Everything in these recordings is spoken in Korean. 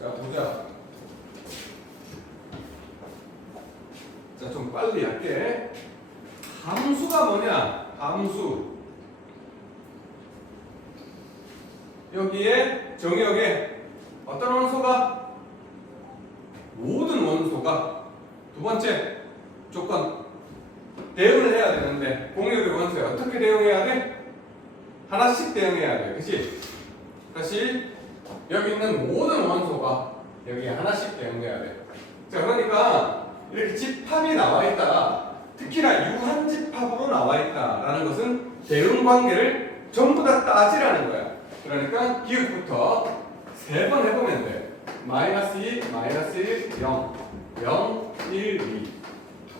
자, 보자. 자, 좀 빨리 할게. 함수가 뭐냐? 함수. 여기에 정의역에 어떤 원소가? 모든 원소가 두 번째 조건 대응을 해야 되는데 공역의 원소에 어떻게 대응해야 돼? 하나씩 대응해야 돼. 그치? 다시 여기 있는 모든 원소가 여기에 하나씩 대응해야 돼. 자, 그러니까 이렇게 집합이 나와 있다. 특히나 유한집합으로 나와 있다라는 것은 대응 관계를 전부 다 따지라는 거야. 그러니까 기억부터 3번 해보면 돼. 마이너스 2, 마이너스 1, 0, 0, 1, 2.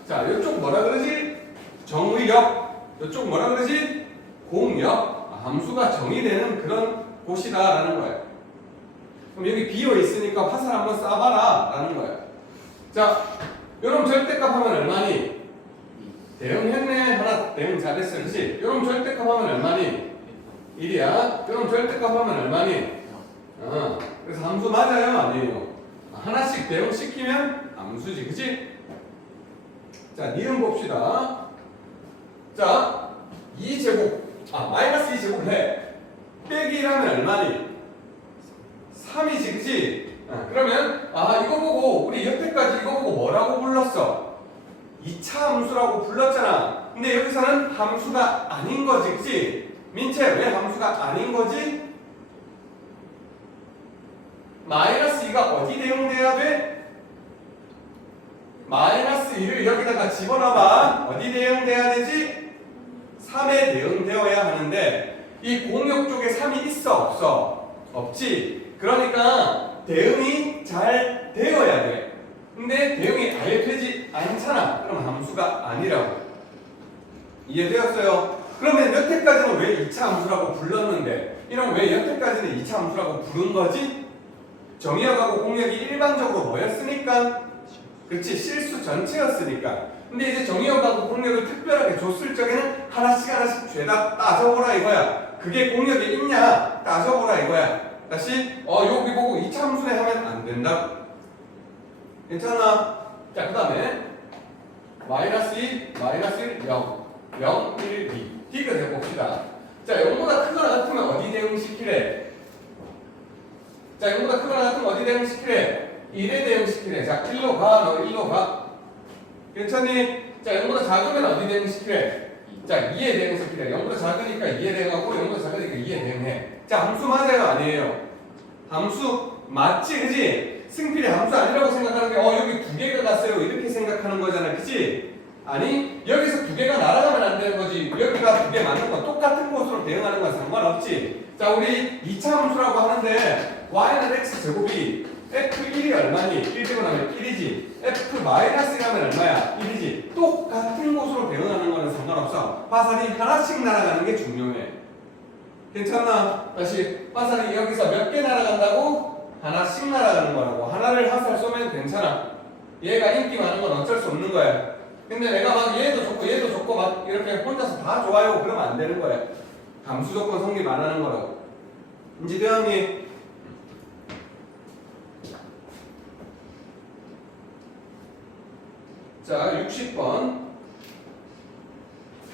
자, 이쪽 뭐라 그러지? 정의역. 이쪽 뭐라 그러지? 공역. 함수가 정의되는 그런 곳이다라는 거야. 그럼 여기 비어 있으니까 화살 한번 쏴봐라 라는 거야. 자, 요럼 절대값 하면 얼마니? 대응했네. 하나 대응 잘했어. 그렇지? 요럼 절대값 하면 얼마니? 1이야. 요럼 절대값 하면 얼마니? 그래서 함수 맞아요? 아니에요? 하나씩 대응시키면 함수지. 그치? 자, 니은 봅시다. 자, 2제곱. 마이너스 2제곱 해. 빼기 1하면 얼마니? 3이지. 그치? 그러면 이거 보고 우리 여태까지 이거 보고 뭐라고 불렀어? 2차 함수라고 불렀잖아. 근데 여기서는 함수가 아닌 거지. 그치? 민채 왜 함수가 아닌 거지? 마이너스 2가 어디 대응돼야 돼? 마이너스 2를 여기다가 집어넣어봐. 어디 대응돼야 되지? 3에 대응되어야 하는데 이 공역 쪽에 3이 있어 없어? 없지. 그러니까 대응이 잘 되어야 돼. 근데 대응이 아예 되지 않잖아. 그럼 함수가 아니라고. 이해되었어요? 그러면 여태까지는 왜 2차 함수라고 불렀는데 이런 왜 여태까지는 2차 함수라고 부른 거지? 정의역하고 공역이 일반적으로 뭐였으니까? 그렇지, 실수 전체였으니까. 근데 이제 정의역하고 공역을 특별하게 줬을 적에는 하나씩 죄다 따져보라 이거야. 그게 공역에 있냐? 따져보라 이거야. 다시 여기 보고 2차 함수네 하면 안 된다고. 괜찮아? 자, 그 다음에 마이너스 2, 마이너스 1, 0, 0, 1, 2 디귿 해봅시다. 자, 0보다 크거나 같으면 어디 대응시키래? 자, 0보다 크거나 같으면 어디 대응시키래? 1에 대응시키래. 자, 1로 가. 너 1로 가. 괜찮니? 자, 0보다 작으면 어디 대응시키래? 자, 2에 대응시키래. 0보다 작으니까 2에 대응하고 0보다 작으니까 2에 대응해. 자, 함수 맞아요? 아니에요? 함수 맞지? 그지? 승필이 함수 아니라고 생각하는 게 여기 2개가 갔어요. 이렇게 생각하는 거잖아. 그지? 아니, 여기서 2개가 날아가면 안 되는 거지. 여기가 2개 맞는 건 똑같은 곳으로 대응하는 건 상관없지. 자, 우리 2차 함수라고 하는데 y는 x제곱이 f1이 얼마니? 1제곱하면 1이지. f-1하면 얼마야? 1이지. 똑같은 곳으로 대응하는 거는 상관없어. 화살이 하나씩 날아가는 게 중요해. 괜찮나? 다시 화살이 여기서 몇 개 날아간다고? 하나씩 날아가는 거라고. 하나를 화살 쏘면 괜찮아. 얘가 인기 많은 건 어쩔 수 없는 거야. 근데 내가 막 얘도 좋고 막 이렇게 혼자서 다 좋아요 그러면 안 되는 거야. 함수 조건 성립 안 하는 거라고. 이제 대항이 자, 60번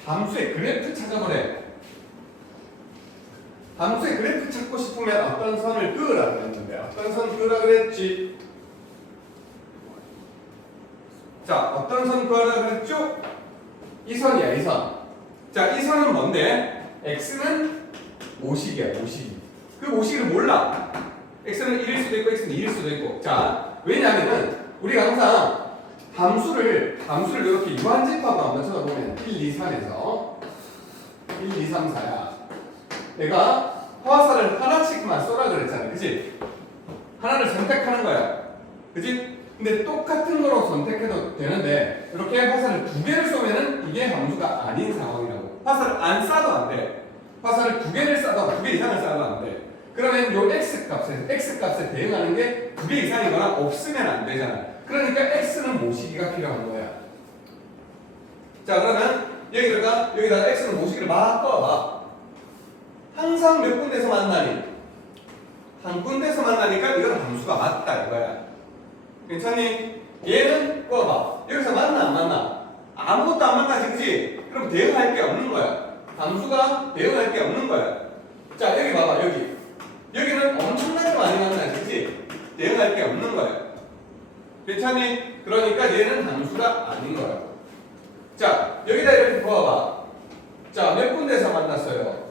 함수의 그래프 찾아보래. 함수의 그래프 찾고 싶으면 어떤 선을 그으라 그랬는데 어떤 선 그으라 그랬지? 자, 어떤 선 그으라 그랬죠? 이 선이야, 이 선. 자, 이 선은 뭔데? x는 모식이야, 모식. 그 모식을 몰라. x는 1일 수도 있고 x는 2일 수도 있고. 자, 왜냐면은 우리가 항상 함수를 이렇게 유한집합으로 한번 쳐다보면 1, 2, 3에서 1, 2, 3, 4야. 내가 화살을 하나씩만 쏘라 그랬잖아. 그치? 하나를 선택하는 거야. 그치? 근데 똑같은 거로 선택해도 되는데 이렇게 화살을 2개를 쏘면은 이게 함수가 아닌 상황이라고. 화살을 안 쏴도 안 돼. 화살을 2개를 쏴도 2개 이상을 쏴도 안 돼. 그러면 요 x값에 대응하는 게 2개 이상이거나 없으면 안 되잖아. 그러니까 x는 모시기가 필요한 거야. 자, 그러면 여기다가 x는 모시기를 막 떠봐. 항상 몇 군데서 만나니? 한 군데서 만나니까 이건 함수가 맞다. 맞다 이거야. 괜찮니? 얘는 봐. 여기서 만나 안 만나? 아무것도 안 만나지, 그치? 그럼 대응할 게 없는 거야. 함수가 대응할 게 없는 거야. 자, 여기 봐봐, 여기. 여기는 엄청나게 많이 만나지, 그치? 대응할 게 없는 거야. 괜찮니? 그러니까 얘는 함수가 아닌 거야. 자, 여기다 이렇게 보아봐. 자, 몇 군데서 만났어요?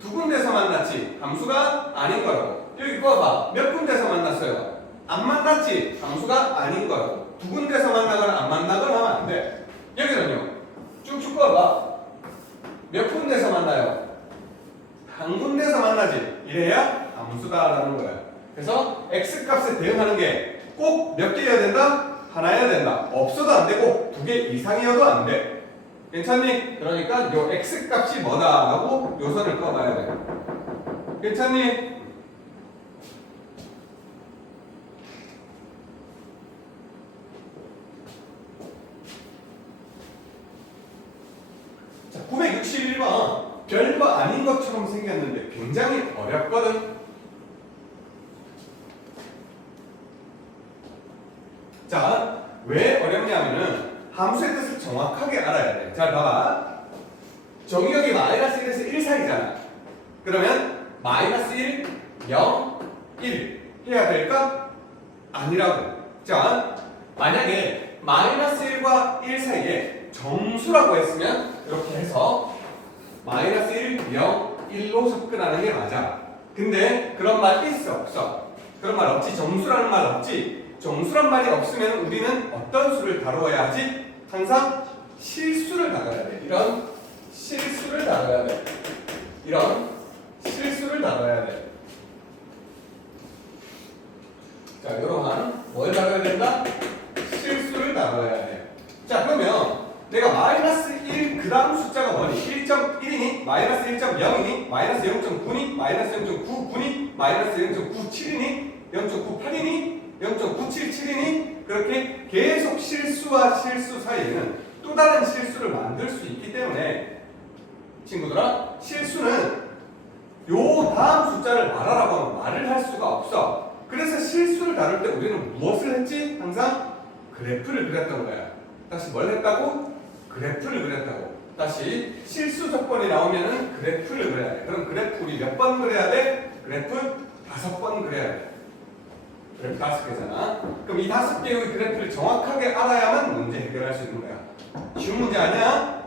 두 군데서 만났지. 함수가 아닌 거라고. 여기 보아봐. 몇 군데서 만났어요? 안 만났지. 함수가 아닌 거라고. 두 군데서 만나거나 안 만나거나 하면 안 돼. 여기는요. 쭉쭉 보아봐. 몇 군데서 만나요? 한 군데서 만나지. 이래야 함수다라는 거야. 그래서 x값에 대응하는 게 꼭 몇 개여야 된다? 하나여야 된다. 없어도 안 되고 두 개 이상이어도 안 돼. 괜찮니? 그러니까 요 x값이 뭐다라고 요선을 꺼봐야 돼. 괜찮니? 자, 961번 별거 아닌 것처럼 생겼는데 굉장히 어렵거든. 자, 왜 어렵냐면은 함수의 뜻을 정확하게 알아야 돼. 자, 봐봐. 정의역이 마이너스 1에서 1 사이잖아. 그러면 마이너스 1, 0, 1 해야 될까? 아니라고. 자, 만약에 마이너스 1과 1 사이에 정수라고 했으면 이렇게 해서 마이너스 1, 0, 1로 접근하는 게 맞아. 근데 그런 말 있어? 없어? 그런 말 없지. 정수라는 말 없지. 정수란 말이 없으면 우리는 어떤 수를 다루어야 하지? 항상 실수를 다뤄야 돼. 이런 실수를 다뤄야 돼. 이런 실수를 다뤄야 돼. 자, 이러한 뭘 다뤄야 된다? 실수를 다뤄야 돼. 자, 그러면 내가 마이너스 1 그 다음 숫자가 뭐니? 1.1이니? 마이너스 1.0이니? 마이너스 0.9니? 마이너스 0.99니? 마이너스 0.97이니? 0.98이니? 0.977이니? 그렇게 계속 실수와 실수 사이에는 또 다른 실수를 만들 수 있기 때문에 친구들아, 실수는 요 다음 숫자를 말하라고 하면 말을 할 수가 없어. 그래서 실수를 다룰 때 우리는 무엇을 했지? 항상 그래프를 그렸던 거야. 다시 뭘 했다고? 그래프를 그렸다고. 다시 실수 조건이 나오면은 그래프를 그려야 돼. 그럼 그래프 우리 몇 번 그려야 돼? 그래프 5번 그려야 돼. 그래프 5개잖아. 그럼 이 5개의 그래프를 정확하게 알아야만 문제 해결할 수 있는 거야. 쉬운 문제 아니야?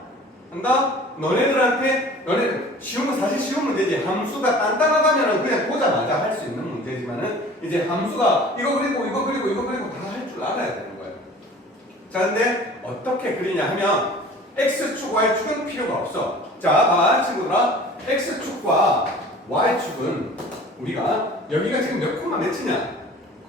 한다? 너네들 쉬운 건 사실 쉬운 문제지. 함수가 단단하다면 그냥 보자마자 할 수 있는 문제지만은 이제 함수가 이거 그리고 이거 그리고 이거 그리고 다 할 줄 알아야 되는 거야. 자, 근데 어떻게 그리냐 하면 x축, y축은 필요가 없어. 자, 봐 친구들아. x축과 y축은 우리가 여기가 지금 몇 콤마 몇이냐?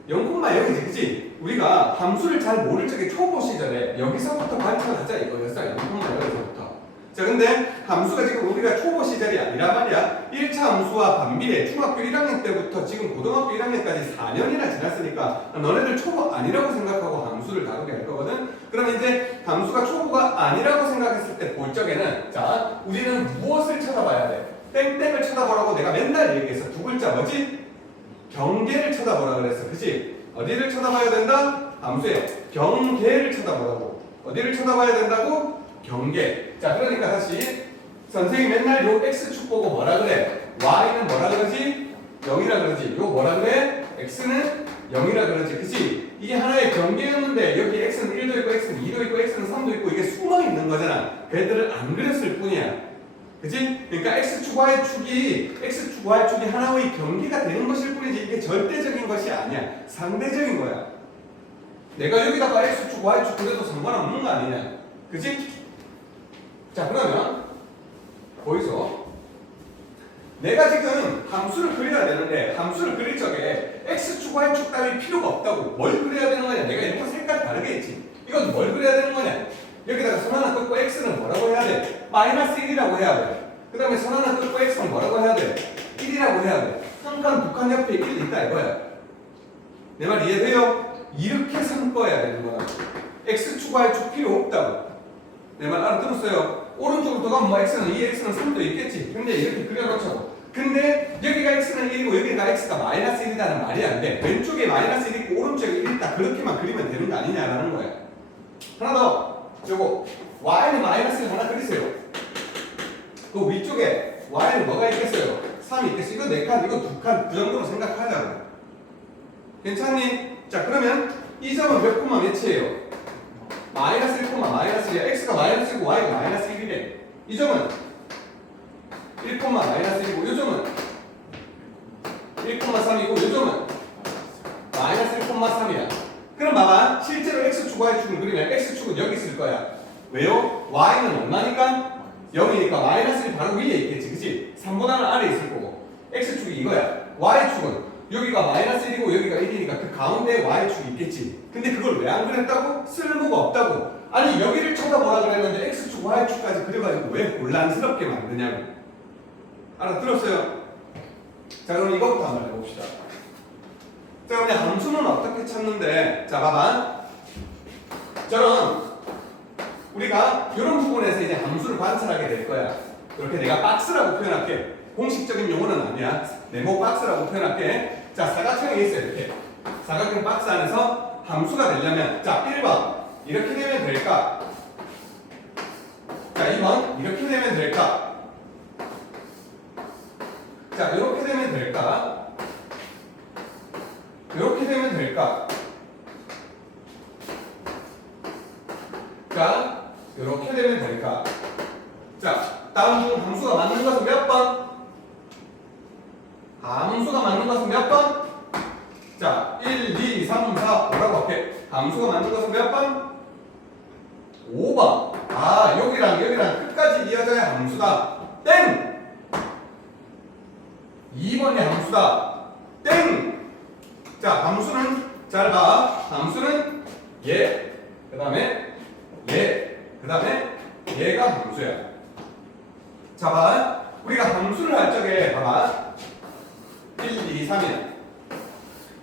0,0이지, 그치? 우리가 함수를 잘 모를 적에 초보 시절에 여기서부터 관찰하자 이거였어. 0,0에서부터. 자, 근데 함수가 지금 우리가 초보 시절이 아니란 말이야. 1차 함수와 반비례 중학교 1학년 때부터 지금 고등학교 1학년까지 4년이나 지났으니까 너네들 초보 아니라고 생각하고 함수를 다루게 할 거거든. 그럼 이제 함수가 초보가 아니라고 생각했을 때 볼 적에는 자, 우리는 무엇을 찾아봐야 돼? 땡땡을 쳐다보라고 내가 맨날 얘기했어. 두 글자 뭐지? 경계를 쳐다보라 그랬어. 그치? 어디를 쳐다봐야 된다? 함수에 경계를 쳐다보라고. 어디를 쳐다봐야 된다고? 경계. 자, 그러니까 다시 선생님 맨날 요 x축 보고 뭐라 그래? y는 뭐라 그러지? 0이라 그러지. 요 뭐라 그래? x는 0이라 그러지. 그치? 이게 하나의 경계였는데 여기 x는 1도 있고 x는 2도 있고 x는 3도 있고 이게 숨어 있는 거잖아. 걔들을 안 그렸을 뿐이야. 그치? 그러니까 x축, y축이 하나의 경계가 되는 것일 뿐이지 이게 절대적인 것이 아니야. 상대적인 거야. 내가 여기다가 x축, y축 그래도 상관없는 거 아니냐. 그치? 자, 그러면 거기서 내가 지금 함수를 그려야 되는데 함수를 그릴 적에 x축, y축 따위 필요가 없다고. 뭘 그려야 되는 거냐? 내가 이거 색깔 다르게 했지. 이건 뭘 그려야 되는 거냐? 여기다가 선 하나 긋고 x는 뭐라고 해야 돼? 마이너스 1이라고 해야 돼. 그 다음에 선 하나 긋고 x는 뭐라고 해야 돼? 1이라고 해야 돼. 한 칸, 두 칸 옆에 1이 있다 이거야. 내 말 이해돼요? 이렇게 선거해야 되는 거야. x축, y축 필요 없다고. 내 말 알아들었어요? 오른쪽으로 더 가면 뭐 x는 2, x는 3도 있겠지. 근데 이렇게 그려놓자고. 근데 여기가 x는 1이고 여기가 x가 마이너스 1이라는 말이 안 돼. 왼쪽에 마이너스 1 있고 오른쪽에 1 있다. 그렇게만 그리면 되는 거 아니냐라는 거야. 하나 더. 요거 y는 마이너스 1 하나 그리세요. 그 위쪽에 y는 뭐가 있겠어요? 3이 있겠어요. 이거 4칸, 이거 2칸 그 정도로 생각하자고. 괜찮니? 자 그러면 이 점은 몇 콤마 몇이에요? 마이너스 1 콤마 마이너스 1이야. x가 마이너스 1이고 y가 마이너스 1이래. 이 점은 1 콤마 마이너스 1이고 이 점은 1 콤마 3이고 이 점은 마이너스 1 콤마 3이야. 그럼 봐봐. 실제로 x축, y축을 그리면 x축은 여기 있을 거야. 왜요? y는 얼마니까? 0이니까 마이너스 1 바로 위에 있겠지. 그치? 3보다는 아래에 있을 거고 x축이 이거야. y축은 여기가 마이너스 1이고 여기가 1이니까 그 가운데에 y축이 있겠지. 근데 그걸 왜 안 그렸다고? 쓸모가 없다고. 아니 여기를 쳐다보라 그랬는데 x축, y축까지 그려가지고 왜 혼란스럽게 만드냐고. 알아들었어요? 자 그럼 이것부터 한번 해봅시다. 자 그럼 함수는 어떻게 찾는데, 자 봐봐. 저는 우리가 이런 부분에서 이제 함수를 관찰하게 될 거야. 그렇게 내가 박스라고 표현할게. 공식적인 용어는 아니야. 네모 박스라고 표현할게. 자 사각형이 있어요. 이렇게 사각형 박스 안에서 함수가 되려면, 자 1번 이렇게 되면 될까? 자 2번 이렇게 되면 될까? 자 이렇게 되면 될까? 이렇게 되면 될까? 자 이렇게 되면 될까? 자 다음 중 함수가 맞는 것은 몇 번? 함수가 맞는 것은 몇 번? 자 1, 2, 3, 4, 5라고 할게. 함수가 맞는 것은 몇 번? 5번. 아 여기랑 여기랑 끝까지 이어져야 함수다. 땡! 2번이 함수다. 땡! 자 함수는 잘 봐. 함수는 얘, 그 다음에 얘, 그 다음에 얘가 함수야. 자 봐. 우리가 함수를 할 적에 봐봐. 1, 2, 3이야.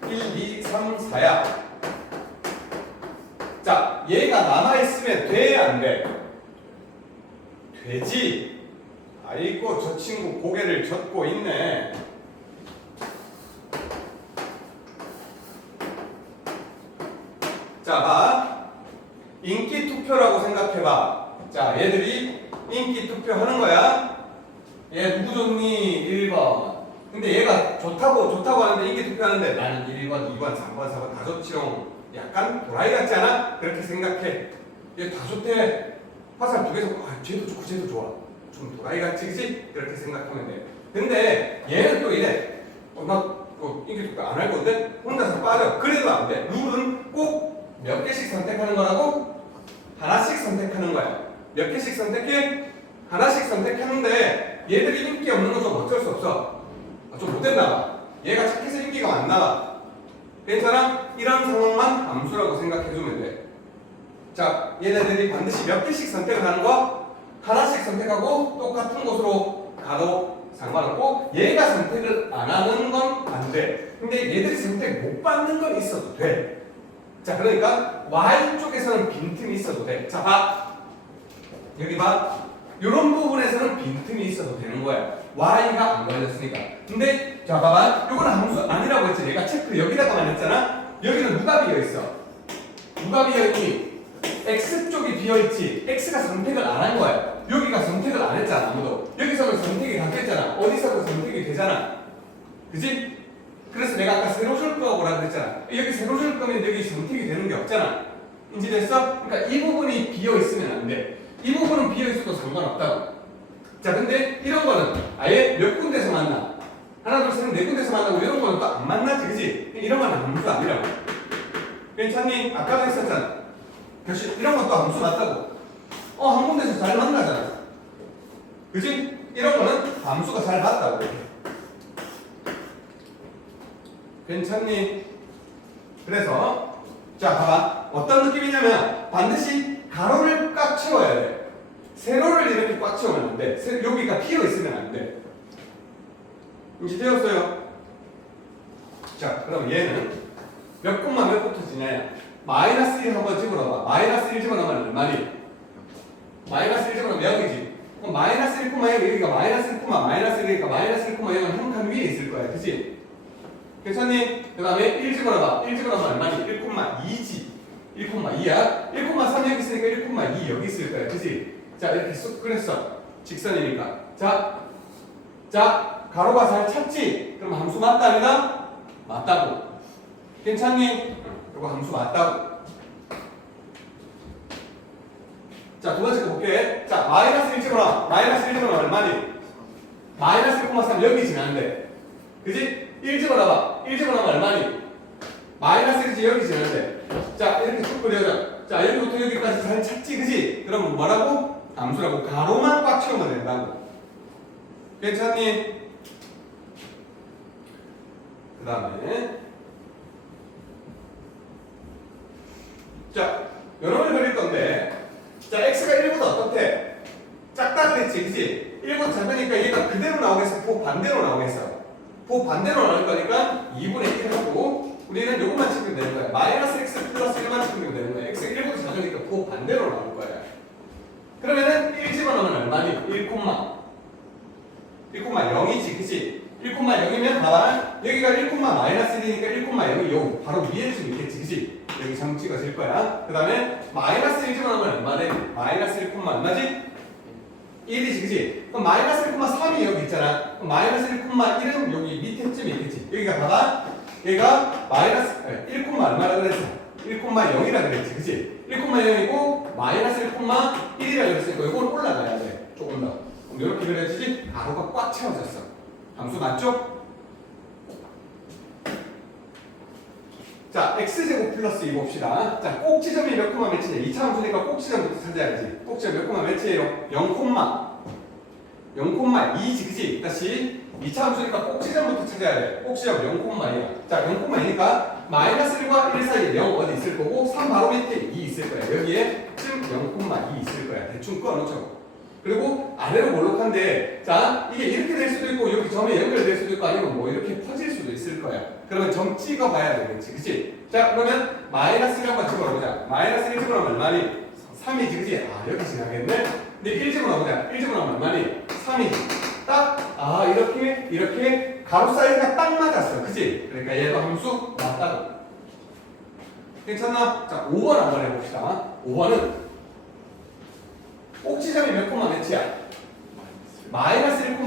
1, 2, 3, 4야. 자 얘가 남아있으면 돼, 안 돼? 되지. 아이고 저 친구 고개를 젓고 있네. 자 봐. 인기 투표라고 생각해봐. 자 얘들이 인기 투표 하는 거야. 얘 누구 좋니? 1번. 근데 얘가 좋다고 하는데 인기 투표하는데 나는 1번, 2번, 3번, 4번 다 좋지롱. 약간 도라이 같지 않아? 그렇게 생각해. 얘 다 좋대. 화살 두 개 섞고 아 쟤도 좋고 쟤도 좋아. 좀 도라이 같지, 그치? 그렇게 생각하면 돼. 근데 얘는 또 이래. 나 인기 투표 안 할 건데 혼자서 빠져. 그래도 안 돼. 룰은 꼭 몇 개씩 선택하는 거라고? 하나씩 선택하는 거야. 몇 개씩 선택해? 하나씩 선택하는데 얘들이 인기 없는 건 좀 어쩔 수 없어. 좀 못됐나 봐. 얘가 착해서 인기가 안 나와. 괜찮아? 이런 상황만 함수라고 생각해주면 돼. 자, 얘네들이 반드시 몇 개씩 선택을 하는 거? 하나씩 선택하고 똑같은 곳으로 가도 상관없고 얘가 선택을 안 하는 건 안 돼. 근데 얘들이 선택 못 받는 건 있어도 돼. 자, 그러니까 Y쪽에서는 빈틈이 있어도 돼. 자, 봐. 여기 봐. 이런 부분에서는 빈틈이 있어도 되는 거야. Y가 안 걸렸으니까. 근데 자 봐봐. 이거는 함수 아니라고 했지. 내가 체크 여기다가만 했잖아. 여기는 누가 비어있어? 누가 비어있니? X쪽이 비어있지. X가 선택을 안 한 거야. 여기가 선택을 안 했잖아. 아무도. 여기서는 선택이 다 됐잖아. 어디서든 선택이 되잖아. 그지? 그래서 내가 아까 세로 줄 거라고 그랬잖아. 여기 세로 줄 거면 여기 선택이 되는 게 없잖아. 인지됐어? 그러니까 이 부분이 비어있으면 안 돼. 이 부분은 비어있어도 상관없다고. 자, 근데 이런 거는 아예 몇 군데서 만나. 하나, 둘, 셋, 네 군데서 만나고 이런 거는 또 안 만나지, 그지? 이런 거는 함수 아니라고. 괜찮니? 아까도 했었잖아. 역시 이런 것도 함수 맞다고. 한 군데서 잘 만나잖아. 그지? 이런 거는 함수가 잘 맞다고. 괜찮니? 그래서 자, 봐봐. 어떤 느낌이냐면 반드시 가로를 꽉 채워야 돼. 세로를 이렇게 꽉 채우면 안 돼. 여기가 비어 있으면 안 돼. 이제 되었어요. 자, 그럼 얘는 몇 콤마 몇 부터 지냐? 마이너스 1 한번 집어넣어봐. 마이너스 1 집어넣으면 얼마니? 마이너스 1 집어넣으면 0이지. 그럼 마이너스 1, 0 여기가 마이너스 1, 마이너스 1이니까 마이너스 1, 0은 한 칸 위에 있을 거야. 그치? 괜찮니? 그 다음에 1 집어넣어봐. 1 집어넣으면 얼마니? 1,2지. 1,2야. 1,3 여기 있으니까 1,2 여기 있을 거야. 그치? 자, 이렇게 쑥 그랬어. 직선이니까. 자, 가로가 잘 찾지? 그럼 함수 맞다 아니다? 맞다고. 괜찮니? 이거 함수 맞다고. 자, 두 번째 거 볼게. 자, 마이너스 1 집어넣어. 마이너스 1 집어넣으면 얼마니? 마이너스 1,3 여기 지나는데. 그지? 1 집어넣어봐. 1 집어넣으면 얼마니? 마이너스 1이 여기 지나는데. 자, 이렇게 쭉 그려자. 자, 여기부터 여기까지 잘 찾지? 그지? 그럼 뭐라고? 함수라고. 가로만 꽉 채우면 된다고. 괜찮니? 그 다음에 자, 요놈을 그릴 건데 자, x가 1보다 어떻대? 작다 그랬지, 그치? 1보다 작으니까 얘가 그대로 나오겠어? 반대로 나오겠어? 반대로 나올 거니까 2분의 1 하고 우리는 요것만 치면 되는 거야. 마이너스 x 플러스 1만 치면 되는 거야. x가 1보다 작으니까 반대로 나올 거야. 그러면은 1 집어넣으면 얼마니? 1,0이지, 그치? 1,0이면 봐봐. 여기가 1,-1이니까 1,0이 요 바로 위에 좀 있겠지, 그치? 여기 점 찍어질 거야. 그 다음에 마이너스 1 집어넣으면 얼마돼? 마이너스 1, 얼마지? 1이지, 그치? 그럼 마이너스 1,3이 여기 있잖아. 그럼 마이너스 1,1은 여기 밑에쯤에 있겠지. 여기가 봐봐. 얘가 마이너스 1, 얼마라 그랬어? 1,0이라 그랬지, 그치? 1,0이고 마이너스 1,1이라 그랬으니까 이건 올라가야 돼. 조금 더. 그럼 이렇게 그려지지? 가로가 꽉 채워졌어. 함수 맞죠? 자, x제곱 플러스 2 봅시다. 자, 꼭지점이 몇 콤마 몇이냐? 2차 함수니까 꼭지점부터 찾아야지. 꼭지점 몇 콤마 몇이에요? 0,2지, 그치? 다시 2차 함수니까 꼭지점부터 찾아야 돼. 꼭지점 0,2야. 자, 0,2니까 마이너스 1과 1 사이에 0 어디 있을 거고 3 바로 밑에 2 있을 거야. 여기에 쯤 0,2 있을 거야. 대충 꺼놓죠. 그리고 아래로 볼록한데 자, 이게 이렇게 될 수도 있고 여기 점에 연결될 수도 있고 아니면 뭐 이렇게 퍼질 수도 있을 거야. 그러면 점 찍어봐야 되겠지, 그치? 자, 그러면 마이너스 1 한번 집어넣어보자. 마이너스 1 집어넣으면 얼마니? 3이지, 그치? 아, 여기 지나겠네? 근데 1 집어넣어보자. 1 집어넣으면 얼마니? 3이지. 딱, 아, 이렇게 가로 사이즈가 딱 맞았어, 그치? 그러니까 얘도 함수 맞다고. 괜찮나? 자, 5번 한번 해봅시다. 5번은 꼭지점이 몇 콤마 몇이야? 마이너스 1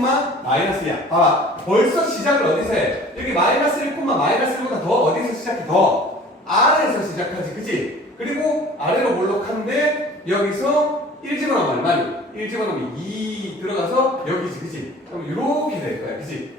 마이너스야. 봐봐. 벌써 시작을 어디서 해? 여기 마이너스 1 마이너스 1보다 더 어디서 시작해? 더 아래에서 시작하지, 그치? 그리고 아래로 볼록한데 여기서 1 집어넣으면 얼마니? 1 집어넣으면 2 들어가서 여기지, 그치? 그럼 이렇게 될 거야, 그치?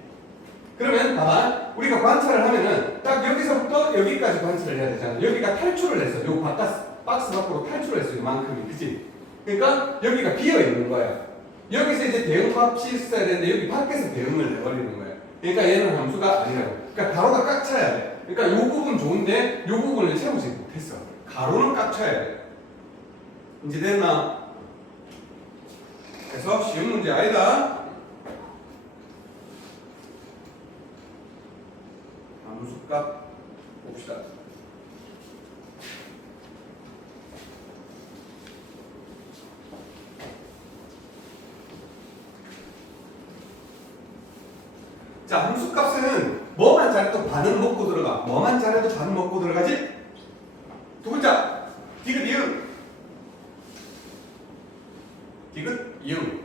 그러면 봐봐. 우리가 관찰을 하면은 딱 여기서부터 여기까지 관찰을 해야 되잖아. 여기가 탈출을 했어. 요 바깥 박스 밖으로 탈출을 했어. 이만큼이, 그치? 그러니까 여기가 비어 있는 거야. 여기서 이제 대응값이 있어야 되는데 여기 밖에서 대응을 내버리는 거야. 그러니까 얘는 함수가 아니라고. 그러니까 가로가 꽉 차야 돼. 그러니까 요 부분 좋은데 요 부분을 채우지 못했어. 가로는 꽉 차야 돼. 이제 됐나? 그래서 쉬운 문제 아니다. 함수값 봅시다. 자, 함수값은 뭐만 잘해도 반은 먹고 들어가. 뭐만 잘해도 반 먹고 들어가지? 두 글자. 디귿, 이응. 디귿, 이응.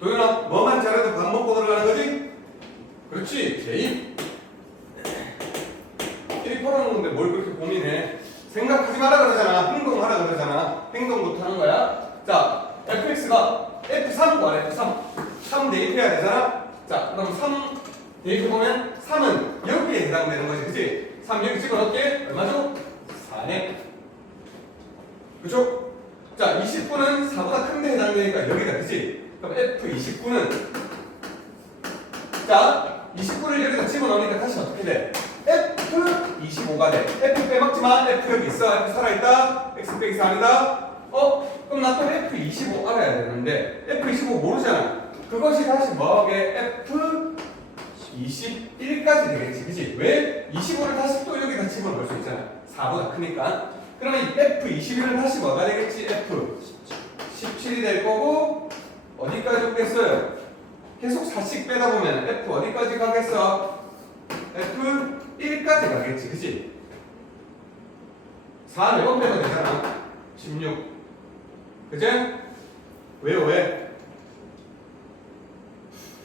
도현아, 뭐만 잘해도 반 먹고 들어가는 거지? 그렇지, 대입. 대입하라는 건데 뭘 그렇게 고민해? 생각하지 마라 그러잖아. 행동하라 그러잖아. 행동 못하는 거야. 자, fx가 f3 구하래, f3. 3 대입해야 되잖아. 자, 그럼 3 대입해보면 3은 여기에 해당되는 거지, 그치? 3 여기 집어넣을게. 얼마죠? 4네. 그쵸? 자, 29는 4보다 큰데 해당되니까 여기다, 그치? 그럼 F29는 자, 29를 여기다 집어넣으니까 다시 어떻게 돼? F25가 돼. F 빼먹지마. F 여기 있어. F 살아있다. X 빼기 4이다. 그럼 나 또 F25 알아야 되는데 F25 모르잖아. 그것이 다시 뭐하게 F21까지 되겠지, 그치? 왜? 25를 다시 또 여기다 집어넣을 수 있잖아. 4보다 크니까. 그러면 F21은 다시 뭐가 되겠지? 17이 될 거고 어디까지 오겠어요? 계속 4씩 빼다 보면 F 어디까지 가겠어? F 1까지 가겠지, 그치? 4 4번 빼면 되잖아. 16. 그치? 왜요, 왜?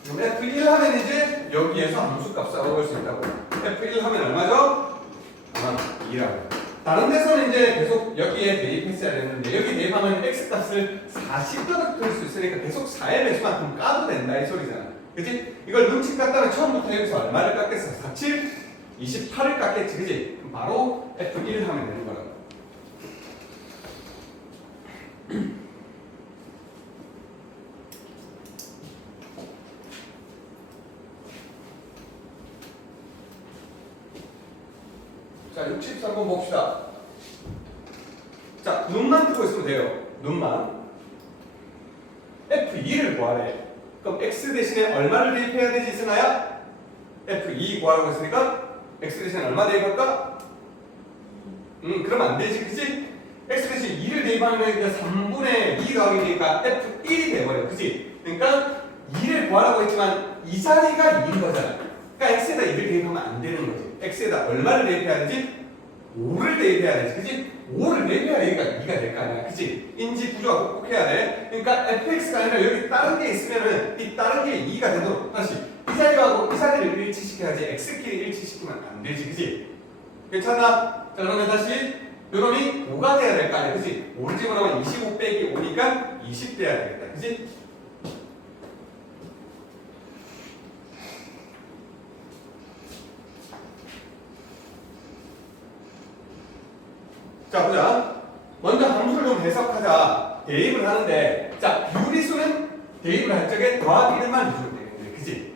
그럼 F1 하면 이제 여기에서 함수값 써볼 수 있다고. F1 하면 얼마죠? 2라고. 다른 데서는 이제 계속 여기에 대입했어야 되는데 여기 대입하면 x값을 40도로 풀 수 있으니까 계속 4의 배수만큼 까도 된다 이 소리잖아. 그치? 이걸 눈치 깠다면 처음부터 여기서 얼마를 깎겠어? 47? 28을 깎겠지, 그치? 그럼 바로 F1 하면 되는 거라고. 자, 63번 봅시다. 자, 눈만 뜨고 있으면 돼요. 눈만. F2를 구하래. 그럼 X 대신에 얼마를 대입해야 되지, 승아야? F2 구하라고 했으니까 X 대신에 얼마 대입할까? 그러면 안 되지, 그치? X 대신 2를 대입하면 그냥 3분의 2 더하기 되니까 F1이 돼버려, 그치? 그러니까 2를 구하라고 했지만 이 자리가 2인 거잖아. 그러니까 X에다 2를 대입하면 안 되는 거지. X에다 얼마를 대입해야 되지? 5를 대입해야 되지, 그치? 5를 대입해야 얘가 2가 될 거 아니야, 그치? 인지 구조가 꼭 해야 돼. 그러니까 fx가 아니라 여기 다른 게 있으면은 이 다른 게 2가 되도록 다시 이 자리하고 이 자리를 일치시켜야지 x끼리 일치시키면 안 되지, 그치? 괜찮아? 자, 그러면 다시 요놈이 5가 돼야 될 거 아니야, 그치? 5를 집어넣으면 25 빼기 5니까 20 돼야 되겠다, 그치? 자, 보자. 먼저 함수를 좀 해석하자. 대입을 하는데, 자, 유리수는 대입을 할 적에 더하기 1만 해주면 되겠네, 그치?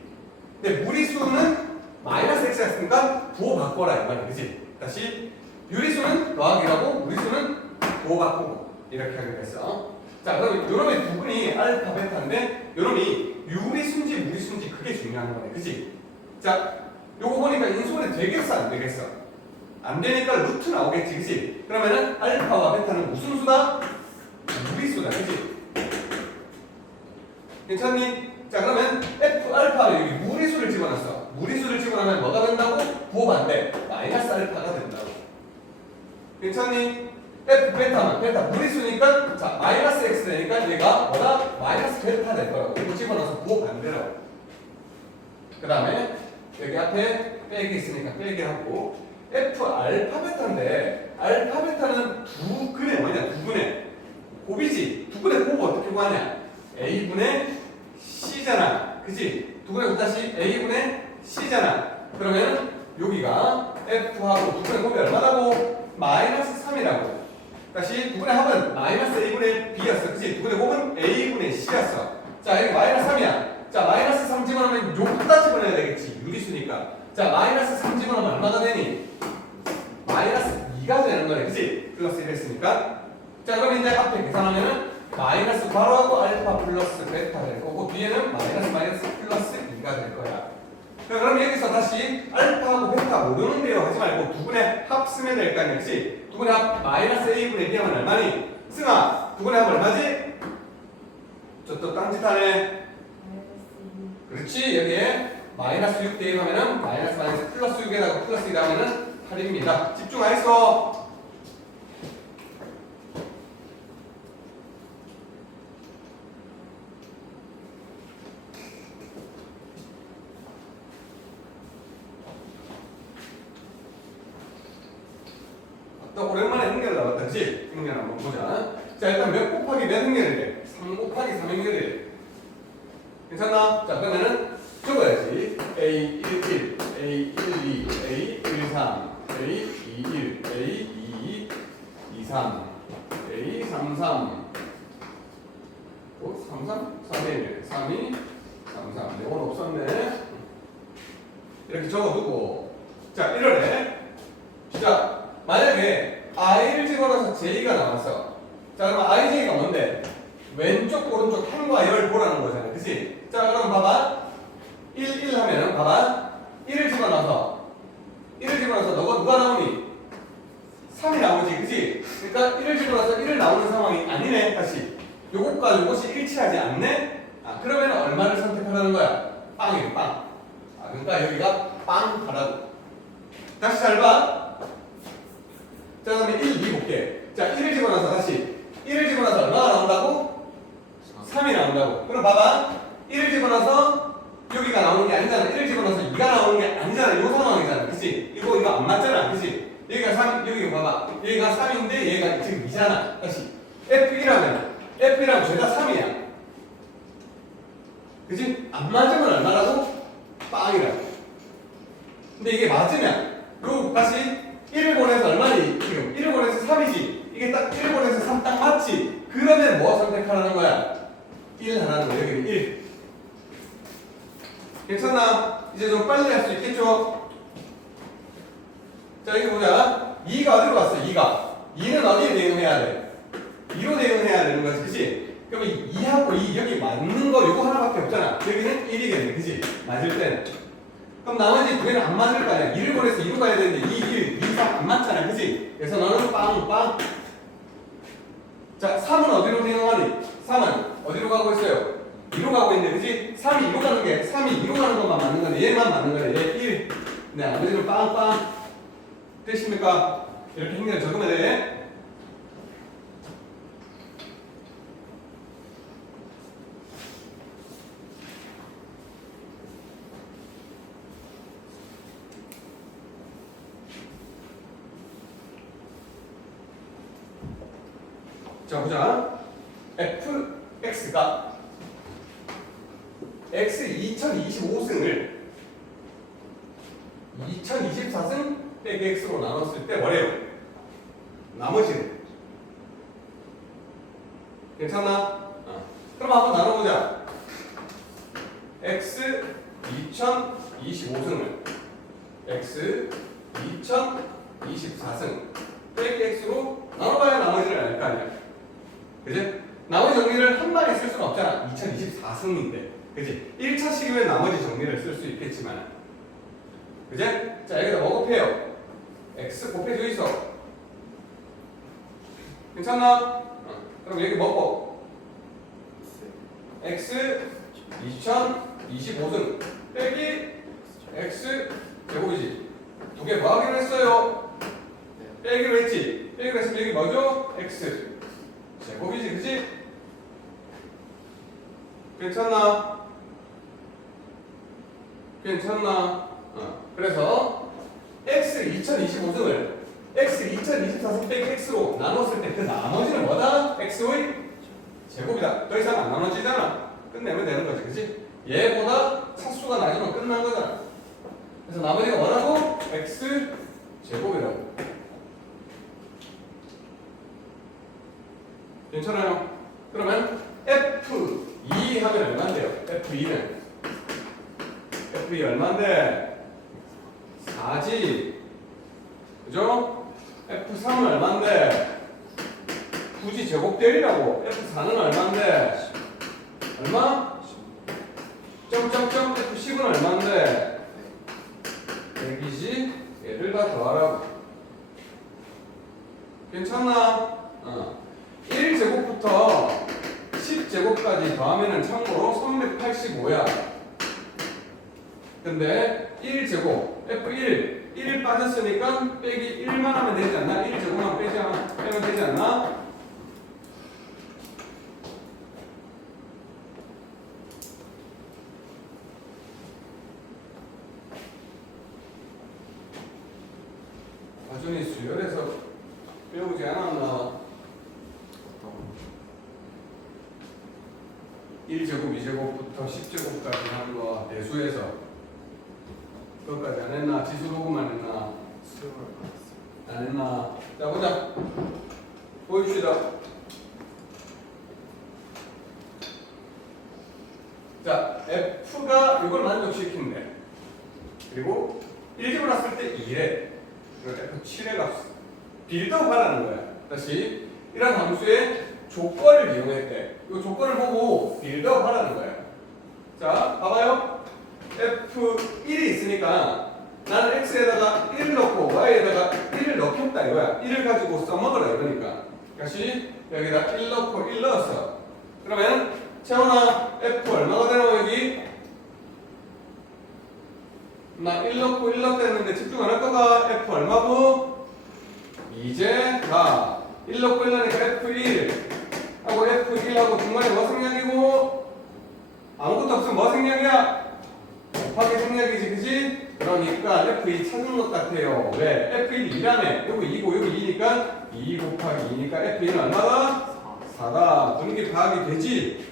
근데 무리수는 마이너스 x가 있으니까 부호 바꿔라, 이 말이야, 그치? 다시, 유리수는 더하기라고, 무리수는 부호 바꾸고, 이렇게 하기로 했어. 자, 그럼 요놈의 부분이 알파, 베타인데, 요놈이 유리수인지 무리수인지 그게 중요한 거네, 그치? 자, 요거 보니까 인수분해 되겠어, 안 되겠어? 안 되니까 루트 나오겠지, 그치? 그러면은 알파와 베타는 무슨 수다? 무리수다, 그치? 괜찮니? 자, 그러면 F 알파를 여기 무리수를 집어넣었어. 무리수를 집어넣으면 뭐가 된다고? 부호 반대 마이너스 알파가 된다고. 괜찮니? F 베타는 베타 무리수니까 자 마이너스 x 되니까 얘가 뭐다? 마이너스 베타 될 거라고. 이거 집어넣어서 부호 반대라고. 그 다음에 여기 앞에 빼기 있으니까 빼기 하고 F 알파 베타인데 알파 베타는 두 근의 뭐냐? 두 근의 곱이지. 두 근의 곱을 어떻게 구하냐? A분의 C잖아. 그치? 두 근의 곱 다시 A분의 C잖아. 그러면 여기가 F하고 두 근의 곱이 얼마라고? 마이너스 3이라고. 다시 두 근의 합은 마이너스 A분의 B였어. 그치? 두 근의 곱은 A분의 C였어. 자, 여기 마이너스 3이야. 자, 마이너스 3 집어넣으면 요거다 집어넣어야 되겠지. 유리수니까. 자, 마이너스 3 집어넣으면 얼마가 되니? 마이너스 2가 되는 거네, 그치? 플러스 1 했으니까. 자, 그럼 이제 앞에 계산하면은 마이너스 바로하고 알파 플러스 베타 될 거고 뒤에는 마이너스 플러스 2가 될 거야. 자, 그럼 여기서 다시 알파하고 베타 모르는데요 하지 말고 두 분의 합 쓰면 될 거 아니야, 그치? 두 분의 합 마이너스 A분의 B 하면 얼마니? 승아, 두 분의 합 얼마지? 저 또 딴짓하네. 그렇지, 여기에 마이너스 6 대입하면은 마이너스 플러스 6에다가 플러스 2 하면은 8입니다. 집중하겠어. 또 오랜만에 행렬 나왔다, 그치? 행렬 한번 보자. 자, 일단 몇 곱하기 몇 행렬이 돼? 3 곱하기 3 행렬이 돼. 괜찮나? 자, 그러면은 적어야지. A11, A12, A13, A21, A22, 23, A33, 33? 3일, 32, 33. 이건 없었네. 이렇게 적어두고. 자, 1월에. 자, 만약에 I를 집어넣어서 J가 나왔어. 자, 그러면 IJ가 뭔데? 왼쪽, 오른쪽 행과 열 보라는 거잖아. 그치? 자, 그럼 봐봐. 1 하면은, 봐봐. 1을 집어넣어서 누가 나오니? 3이 나오지, 그치? 그러니까 1을 집어넣어서 1을 나오는 상황이 아니네, 다시. 요것과 요것이 일치하지 않네? 그러면 얼마를 선택하라는 거야? 빵이래, 빵. 그러니까 여기가 빵 하라고. 다시 잘 봐. 자, 그 다음에 1, 2 볼게. 자, 1을 집어넣어서 다시. 1을 집어넣어서 얼마가 나온다고? 3이 나온다고. 그럼 봐봐. 1을 집어넣어서 여기가 나오는 게 아니잖아. 1을 집어넣어서 2가 나오는 게 아니잖아. 이 상황이잖아. 그치? 이거 안 맞잖아. 그치? 여기가 3, 여기 봐봐. 여기가 3인데 얘가 지금 2잖아. 다시. F1하면, F1하면 죄다 3이야. 그치? 안 맞으면 얼마라고? 빵이라고. 근데 이게 맞으면, 요 다시 1을 보내서 얼마니? 지금 1을 보내서 3이지. 이게 딱 1을 보내서 3 딱 맞지? 그러면 뭐 선택하라는 거야? 1 하라는 거야. 여기는 1. 괜찮나? 이제 좀 빨리 할 수 있겠죠? 자, 여기 보자. 2가 어디로 갔어? 2가. 2는 어디에 대응해야 돼? 2로 대응해야 되는 거지, 그치? 그러면 2하고 2 여기 맞는 거 요거 하나밖에 없잖아. 여기는 1이겠네, 그치? 맞을 때는. 그럼 나머지 두 개는 안 맞을 거 아니야. 2를 보내서 2로 가야 되는데 2, 1, 2, 3 안 맞잖아, 그치? 그래서 너는 빵, 빵. 자, 3은 어디로 대응하니? 3은 어디로 가고 있어요? 2로 가고 있는데, 그치? 3이 2로 가는 게, 3이 2로 가는 것만 맞는 건데, 얘만 맞는 거네. 얘 1. 네, 나머지는 빵빵. 되십니까? 이렇게 행렬 적으면 돼. 자, 보자. fx가 x 2025승을 2024승 빼기 x로 나눴을 때 뭐래요? 나머지는 괜찮나? 그럼 한번 나눠보자. x 2025승을 x 2024승 빼기 x로 나눠봐야 나머지를 알 거 아니야. 그지? 나머지 정리를 한 방에 쓸 수는 없잖아. 2024승인데. 그지? 1차식이면 나머지 정리를 쓸 수 있겠지만. 그지? 자, 여기다 뭐 곱해요? x 곱해져 있어. 괜찮나? 그럼 여기 뭐고? x 2025승 빼기 x 제곱이지. 두 개 뭐 하기로 했어요? 빼기로 했지. 빼기로 했으면 여기 뭐죠? x 제곱이지, 그치? 괜찮나? 괜찮나? 그래서 x 2025승을 x 2024승 빼기 x로 나눴을 때 그 나머지는 뭐다? x의 제곱이다. 더 이상 안 나눠지잖아. 끝내면 되는 거지, 그치? 얘보다 차수가 낮으면 끝난 거잖아. 그래서 나머지가 뭐라고? x 제곱이라고. 괜찮아요? 그러면 F2 하면 얼마인데요? F2는 F2 얼마인데? 4지. 그죠? F3은 얼마인데? 9지 제곱대리라고. F4는 얼마인데? 얼마? 점점점 F10은 얼마인데? 100이지? 얘를 다 더하라고. 괜찮나? 1제곱부터 10제곱까지 더하면은 참고로 385야. 근데 1제곱 F1 1 빠졌으니까 빼기 1만 하면 되지 않나? 1제곱만 빼면 되지 않나? 과준이 수열에서 배우지 않았나? 1제곱, 2제곱부터 10제곱까지 하는 거 대수에서 그것까지 안 했나? 지수 녹음만 했나? 안 했나? 자, 보자. 보여줍시다. 자, F가 이걸 만족시킨대. 그리고 1제곱 났을 때 2래. 그리고 F7의 값. 빌드업 하라는 거야. 다시, 이런 함수의 조건을 이용했대. 이 조건을 보고 빌드업 하라는 거야. 자, 봐봐요. F1이 있으니까 나는 X에다가 1을 넣고 Y에다가 1을 넣겠다 이거야. 1을 가지고 써먹으라 이러니까. 다시 여기다 1 넣고 1 넣었어. 그러면 채원아 F 얼마가 되나 여기? 나 1 넣고 1 넣고 했는데 집중 안 할 거가 F 얼마고? 이제 나 1 넣고 1 넣으니까 F1 하고 F1하고 중간에 뭐 생략이고 아무것도 없으면 뭐 생략이야? 곱하기 생략이지 그지? 그러니까 F2 찾은 것 같아요. 왜? F1 2라며 여기 2고 여기 2니까 2 곱하기 2니까 F2는 얼마가? 4다. 분위기 파악이 되지?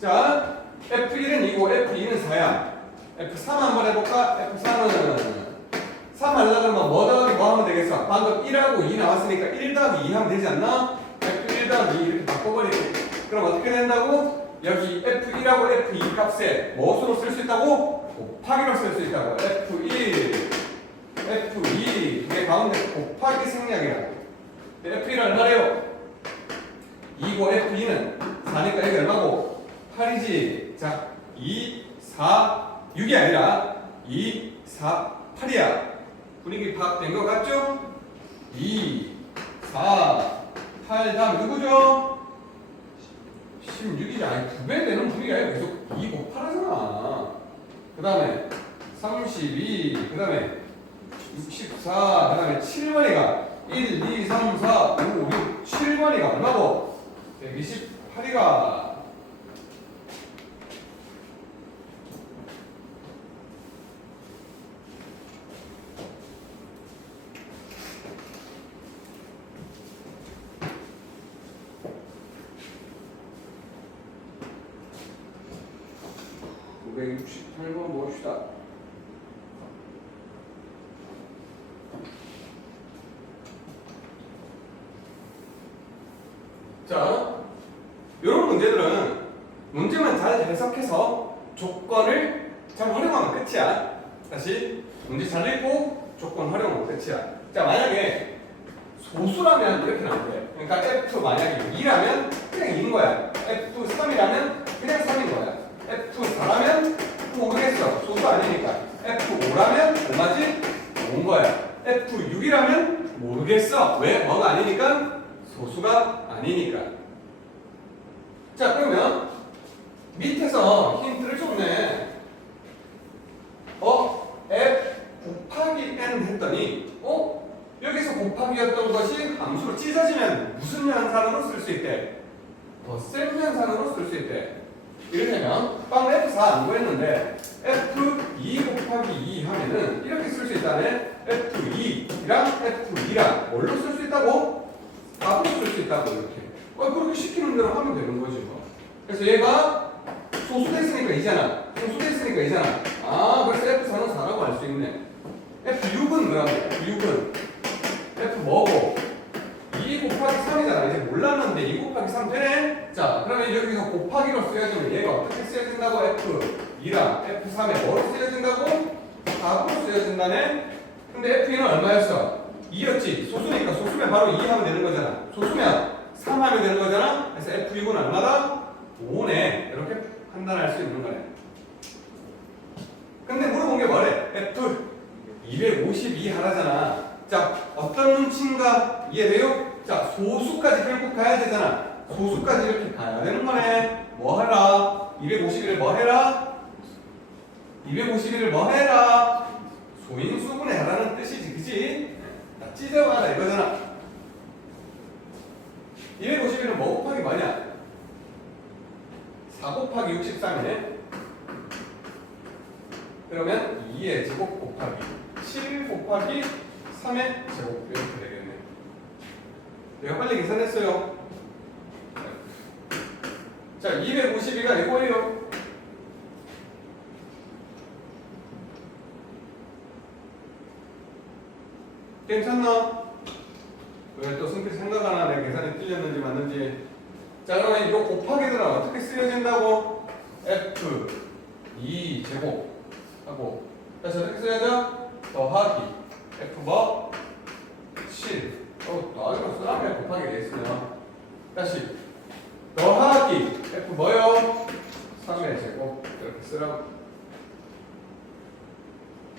자 F1은 2고 F2는 4야. F3 한번 해볼까? F3은 3 하려고 하면 뭐 더하기 뭐 하면 되겠어? 방금 1하고 2 나왔으니까 1 더하기 2 하면 되지 않나? F1 더하기 2 이렇게 바꿔버리고 그럼 어떻게 된다고? 여기 F1하고 F2 값에 무엇으로 쓸 수 있다고? 곱하기로 쓸 수 있다고. F1, F2 이게 가운데 곱하기 생략이라고. F1은 얼마래요? 2고 F2는 4니까 여기 얼마고? 8이지. 자, 2, 4, 6이 아니라 2, 4, 8이야. 분위기 파악된 것 같죠? 2, 4, 8 다음 누구죠? 16이지. 아니 9배 되는 분위기가 아니라 계속 2 곱하라잖아. 그 다음에 32, 그 다음에 64, 그 다음에 7번이가 1, 2, 3, 4, 5, 6, 7번이가 얼마고? 128이가 968번 봅시다. 자, 이런 문제들은 문제만 잘 해석해서 조건을 잘 활용하면 끝이야. 다시 문제 잘 읽고 조건 활용하면 끝이야. 자, 만약에 소수라면 이렇게 나올 거예요. 그러니까 F 만약에 2라면 그냥 2인 거야. F3이라면 그냥 3인 거야. F4라면 모르겠어. 소수 아니니까. F5라면 얼마지? 5인 거야. F6이라면 모르겠어. 왜? 뭐가 아니니까? 소수가 아니니까. 자, 그러면 밑에서 힌트를 줬네. F 곱하기 N 했더니 여기서 곱하기였던 것이 함수로 찢어지면 무슨 연산으로 쓸 수 있대? 더 센 연산으로 쓸 수 있대. 이를테면 빵 F4 안 구했는데 F2 곱하기 2 하면은 이렇게 쓸 수 있다네. F2랑 F2랑 뭘로 쓸 수 있다고? 답으로 쓸 수 있다고 이렇게. 그렇게 시키는 대로 하면 되는 거지 뭐. 그래서 얘가 소수됐으니까 2잖아. 소수됐으니까 2잖아. 아, 그래서 F4는 4라고 알 수 있네. F6은 뭐라고? F6은 F 뭐고? 2 곱하기 3이잖아. 이제 몰랐는데 2 곱하기 3 되네? 자, 그러면 여기서 곱하기로 쓰여지면 얘가 어떻게 쓰여진다고? F2랑 F3에 뭐로 쓰여진다고? 4로 쓰여진다네? 근데 F2는 얼마였어? 2였지. 소수니까 소수면 바로 2 하면 되는 거잖아. 소수면 3 하면 되는 거잖아. 그래서 F6은 얼마다? 5네. 이렇게 판단할 수 있는 거네. 근데 물어본 게 뭐래? F 252 하라잖아. 자, 어떤 눈치인가 이해돼요? 자, 소수까지 결국 가야 되잖아. 소수까지 이렇게 가야 되는 거네. 뭐 해라? 251을 뭐 해라? 251을 뭐 해라? 소인수분해 하라는 뜻이지, 그치? 찢어가라 이거잖아. 251은 뭐 곱하기 뭐냐? 4 곱하기 63이네. 그러면 2의 제곱 곱하기 7 곱하기 3의 제곱 이렇게 되겠네. 내가 빨리 계산했어요. 자, 252가 이거예요. 괜찮나? 왜 또 승필 생각 안 하네. 계산이 틀렸는지 맞는지. 자, 그러면 이거 곱하기들은 어떻게 쓰여진다고? F 2 제곱 하고 다시 어떻게 써야죠? 더하기 F 뭐? 7 이거 쓰라면 곱하기 되겠어요. 다시 더하기 F 뭐요? 3의 제곱 이렇게 쓰라고.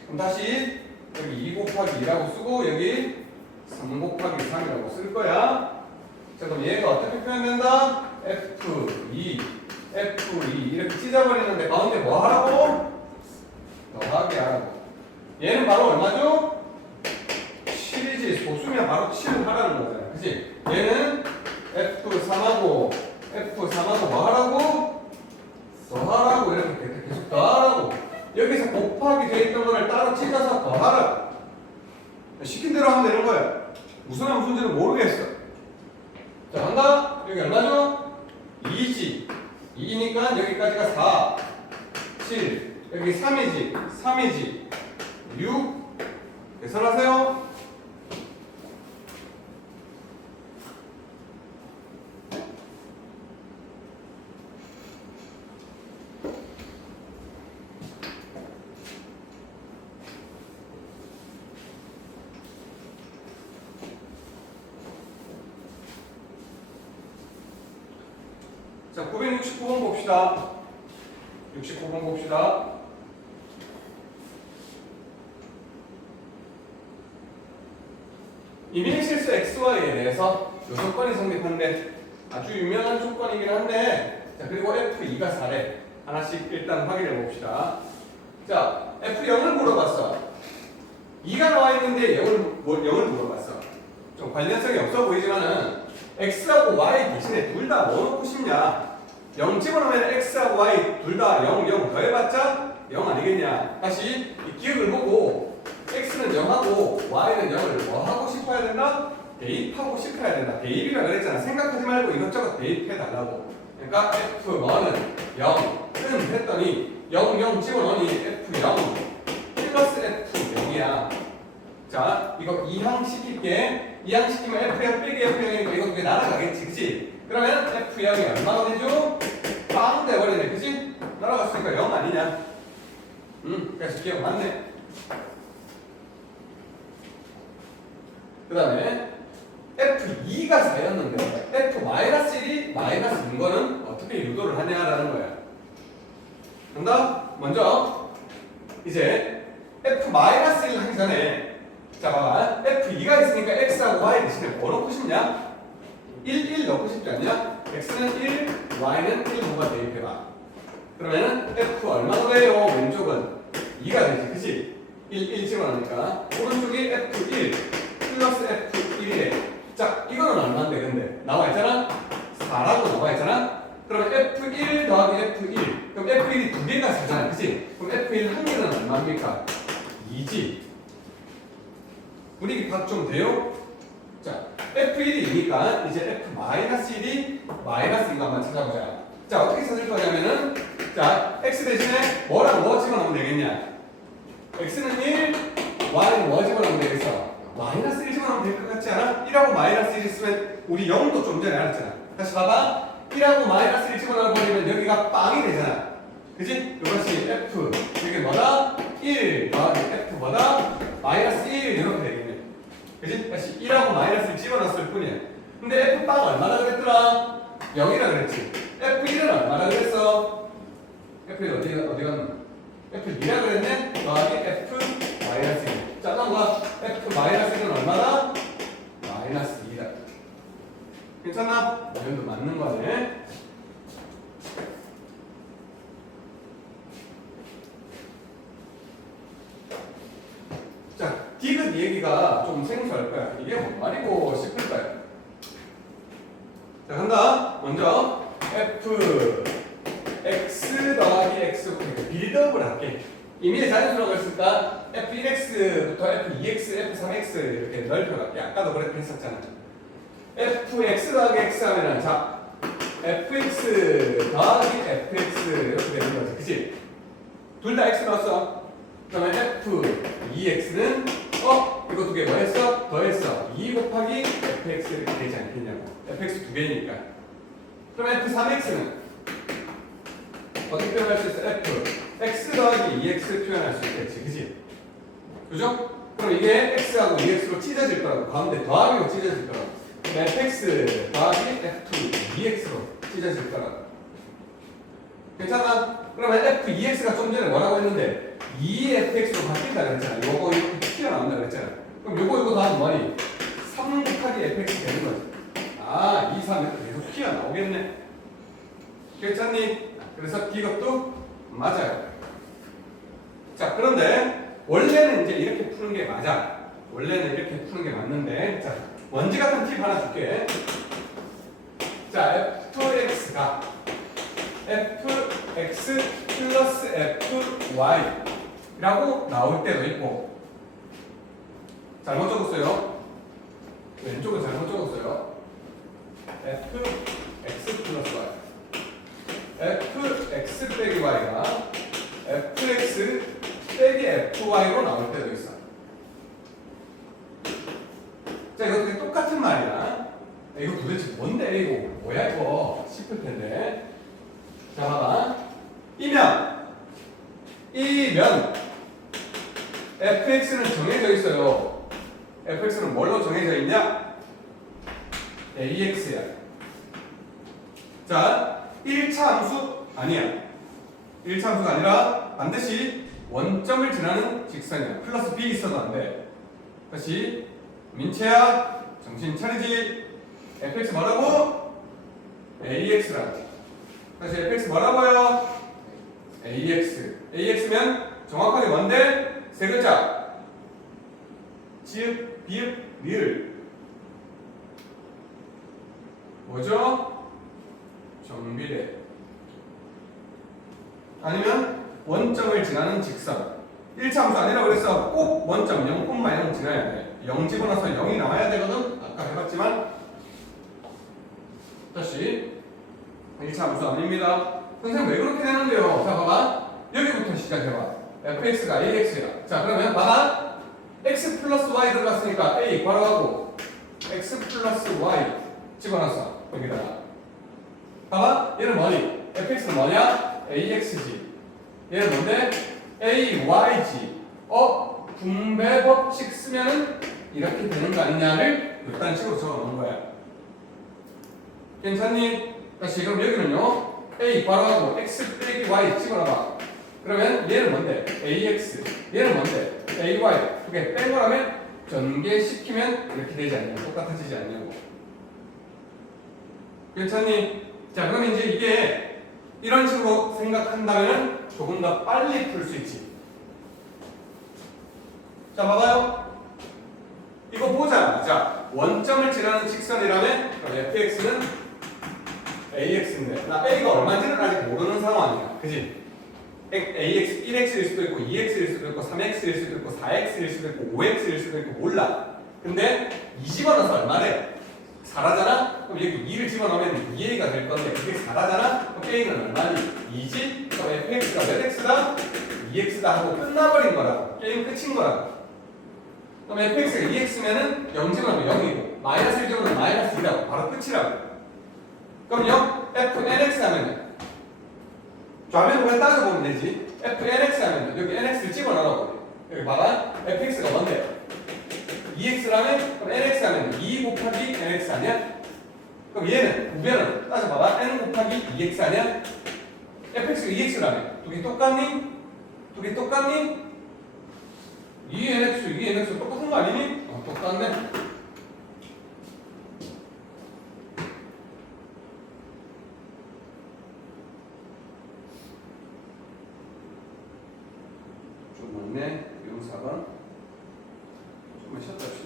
그럼 다시 여기 2 곱하기 2라고 쓰고 여기 3 곱하기 3이라고 쓸 거야. 자, 그럼 얘가 어떻게 표현된다? F2 F2 이렇게 찢어버리는데 가운데 뭐 하라고? 더하기 하라고. 얘는 바로 얼마죠? 7이지. 소수면 바로 7을 하라는 거잖아. 그치? 얘는 F3하고 F3하고 뭐 하라고? 더하라고. 이렇게 계속 더하라고. 여기서 곱하기 돼 있던 거를 따로 찢어서 더하라고. 시킨 대로 하면 되는 거야. 무슨 함수인지는 모르겠어. 자, 간다. 여기 얼마죠? 2지. 2니까 여기까지가 4, 7. 여기 3이지. 3이지. 6. 계산하세요. 자, 969번 봅시다. 69번 봅시다. 이민실수 XY에 대해서 이 조건이 성립한데 아주 유명한 조건이긴 한데, 자, 그리고 F2가 4래. 하나씩 일단 확인해 봅시다. 자, F0을 물어봤어. 2가 나와 있는데 0을 물어봤어. 좀 관련성이 없어 보이지만은 X하고 Y 대신에 둘 다 뭐 넣고 싶냐? 0 집어넣으면 X하고 Y 둘 다 0, 0 더해봤자 0 아니겠냐? 다시 이 기억을 보고 X는 0하고 Y는 0을 뭐 하고 싶어야 된다? 대입하고 싶어야 된다. 대입이라 그랬잖아. 생각하지 말고 이것저것 대입해 달라고. 그러니까 F1은 0은 했더니 0, 0 집어넣으니 F0 플러스 F0이야. 자, 이거 이항 시킬게. 이항 시키면 F0 빼기 F0이니까 이거 두개 날아가겠지, 그치? 그러면 F0이 얼마가 되죠? 빵 돼버리네, 그치? 날아갔으니까 0 아니냐? 그래서 기억 맞네. 그 다음에 F2가 4였는데 F-1이 마이너스인 거는 어떻게 유도를 하냐라는 거야. 간다? 먼저 이제 F-1 하기 전에, 자 봐봐, F2가 있으니까 X하고 Y 대신에 뭐 넣고 싶냐? 1 넣고 싶지 않냐? X는 1, Y는 1 뭐가 대입해봐. 그러면은 F 얼마나 돼요? 왼쪽은 2가 되지, 그치? 1 집어넣으니까 오른쪽이 F1 플러스 F1이래. 자, 이거는 얼마인데 근데? 나와있잖아? 4라고 나와있잖아? 그러면 F1 더하기 F1, 그럼 F1이 두 개가 4잖아, 그치? 그럼 F1 한 개는 얼마입니까? 2지. 분위기 파악 좀 돼요? 자, F1이 2니까 이제 F-1이 마이너스인 거 한번 찾아보자. 자, 어떻게 찾을 거냐면은, 자, X 대신에 뭐랑 뭐 집어넣으면 되겠냐? X는 1, Y는 뭐 집어넣으면 되겠어? 마이너스 1 집어넣으면 될 것 같지 않아? 1하고 마이너스 1 있으면 우리 0도 좀 전에 알았잖아. 다시 봐봐. 1하고 마이너스 1 집어넣어버리면 여기가 빵이 되잖아. 그치? 이것이 F, 이게 뭐다? 1 더하기 F 뭐다? 마이너스 1 이렇게 되겠네. 그치? 다시 1하고 마이너스 1 집어넣었을 뿐이야. 근데 F빵 얼마나 그랬더라? 0이라 그랬지. F1은 얼마나 그랬어? F1 어디 갔노? F2라 그랬네? 더하기 F 마이너스 1. 자, 넘어가. F 마이너스 1은 얼마나? 마이너스 2다. 괜찮나? 이 정도 맞는 거네. 자, 디귿 얘기가 좀 생소할 거야. 이게 뭔 말이고 싶을 거야. 자, 간다. 먼저 F x 더하기 x 빌드업을 할게. 이미 자연수라고 했으니까 F1x부터 F2x, F3x 이렇게 넓혀갈게. 아까도 그렇게 했었잖아. Fx 더하기 x 하면은, 자, Fx 더하기 Fx 이렇게 되는 거지, 그치? 둘 다 x 넣었어. 그러면 F2x는 이거 두 개 뭐 했어? 더했어. 2 곱하기 Fx 이렇게 되지 않겠냐고. Fx 두 개니까. 그럼 F3x는 어떻게 표현할 수 있어? x 더하기 2x 표현할 수 있겠지, 그치? 그죠? 그럼 이게 x하고 2x로 찢어질 거라고. 가운데 더하기로 찢어질 거라고. fx 더하기 f2 2x로 찢어질 거라고. 괜찮아? 그러면 f2x가 좀 전에 뭐라고 했는데 2fx로 바뀐다 그랬잖아. 요거 이렇게 튀어나온다 그랬잖아. 그럼 요거 다음 뭐니? 3 곱하기 fx 되는 거지. 아, 2, 3 이렇게 계속 튀어나오겠네. 괜찮니? 그래서 이것도 맞아요. 자, 그런데 원래는 이제 이렇게 푸는 게 맞아. 원래는 이렇게 푸는 게 맞는데, 자, 먼지 같은 팁 하나 줄게. 자, fx가 fx 플러스 fy라고 나올 때도 있고, 잘못 적었어요. 왼쪽은 잘못 적었어요. fx 플러스 y. fx 빼기 y가 fx 빼기 fy로 나올 때도 있어. 자, 이거 되게 똑같은 말이야. 이거 도대체 뭔데? 이거 뭐야 이거? 싶을 텐데. 자, 봐봐. 이면 fx는 정해져 있어요. fx는 뭘로 정해져 있냐? ax야. 자, 1차 함수 아니야. 1차 함수가 아니라 반드시 원점을 지나는 직선이야. 플러스 b 있어도 안 돼. 다시 민채야, 정신 차리지. fx 뭐라고? ax라고. 다시 fx 뭐라고요? ax면 정확하게 뭔데? 세 글자. 지읒, 비읒, 리을. 뭐죠? 정비례. 아니면 원점을 지나는 직선. 1차 함수 아니라고 그랬어. 꼭 원점 0,0 지나야 돼. 0 집어넣어서 0이 나와야 되거든. 아까 해봤지만. 다시 1차 함수 아닙니다. 선생님 왜 그렇게 되는데요? 자, 봐봐. 여기부터 시작해봐. fx가 ax야. 자, 그러면 봐봐. x 플러스 y 들어갔으니까 a 괄호하고 x 플러스 y 집어넣었어. 여기다가. 봐봐. 얘는 뭐니? fx는 뭐냐? ax지. 얘는 뭔데? ayg. 분배 법칙 쓰면은 이렇게 되는 거 아니냐를 이딴 식으로 적어 놓은 거야. 괜찮니? 다시 그럼 여기는요. a 괄호하고 x 빼기 y 집어넣어봐. 그러면 얘는 뭔데? ax. 얘는 뭔데? ay. 그게 뺀 거라면 전개시키면 이렇게 되지 않냐고. 똑같아지지 않냐고. 괜찮니? 자, 그럼 이제 이게 이런 식으로 생각한다면 조금 더 빨리 풀 수 있지. 자, 봐봐요. 이거 보자. 자, 원점을 지나는 직선이라면 그럼 fx는 ax인데 나 a가 얼마인지는 아직 모르는 상황이야. 그지? ax 1x일 수도 있고 2x일 수도 있고 3x일 수도 있고 4x일 수도 있고 5x일 수도 있고 몰라. 근데 2 집어넣어서 얼마래? 4라잖아? 그럼 여기 2를 집어넣으면 2a가 될 건데 그게 4라잖아? 그럼 a는 얼마니? 2지? 그럼 fx가 몇 x다? 2x다 하고 끝나버린 거라. 게임 끝인 거라. 그럼 fx가 2x면은 0 집어넣으면 0이고 마이너스 1 집어넣으면 마이너스 2라고 바로 끝이라고. 그럼요 fnx 하면은 좌변을 그냥 따져보면 되지. fnx 하면은 여기 nx를 집어넣으라고. 여기 봐봐. fx가 뭔데? 2x라면 그럼 nx 하면 2 곱하기 nx 아니야? 그럼 얘는 우변은 따져봐봐. n 곱하기 2x 아니야? fx가 2x라면 두 개 똑같니? 두 개 똑같니? 2nx, 2nx 똑같은 거 아니니? 똑같네. 좀 맞네. 4번. 조금만 쉬었다.